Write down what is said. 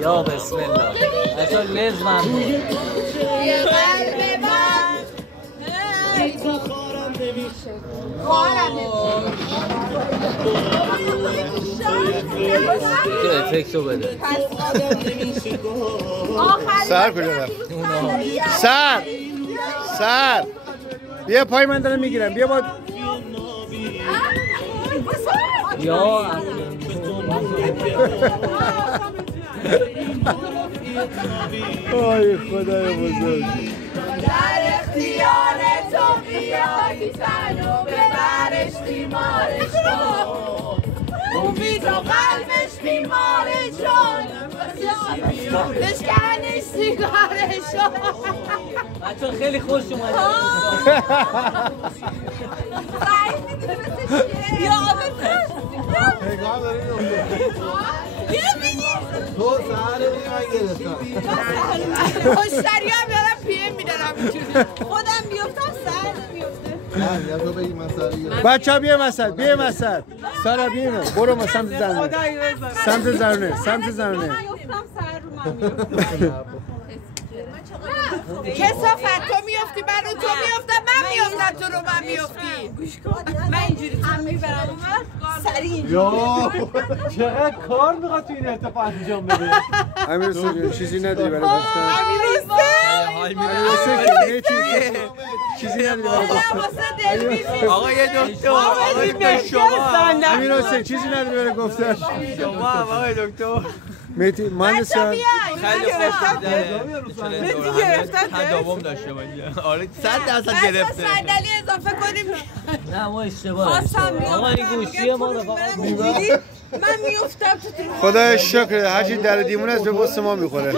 یا بسم الله اصلا لز من یه قلب من تو افکتو بده سر کجا رفت؟ سر بیا پای من دارم میگیرم بیا با یا آی خدای بزرگ در اختیار تو بیایی تنو ببرش بیمارش کن امید و قلبش بیمارش کن بشکنش سیگارش بچه خیلی خوش اومده یا پیغام داری تو سهر من گرفتم مشتری هم دارم پیم میدارم اینجوری خودم بیفتم سر نمیفته یا تو بگی من سهر گرفتم بچه ها بیا مسد سارا بیا برو ما سمت زرونه سمت زرونه کسافت تو میفتی من رو تو میفتم من میفتم تو رو من میفتی من اینجوری هم میبرم سریع یا چقدر کار میخواد تو این ارتفاع انجام بده امیر حسین چیزی نداری برای گفتن امیر حسین چیزی نداری برای گفتن آقا یه دکتر شما امیر حسین چیزی نداری برای گفتن شما آقای دکتر مهدی مهندس خیلی خوش می‌گذره تداوم داشته باشه آره 100% گرفته صندلی اضافه کنیم نه ما اشتباه آقا این گوشی ما رو من میافتم تو خدای شکر هرچی در دیمون است به بست ما میخوره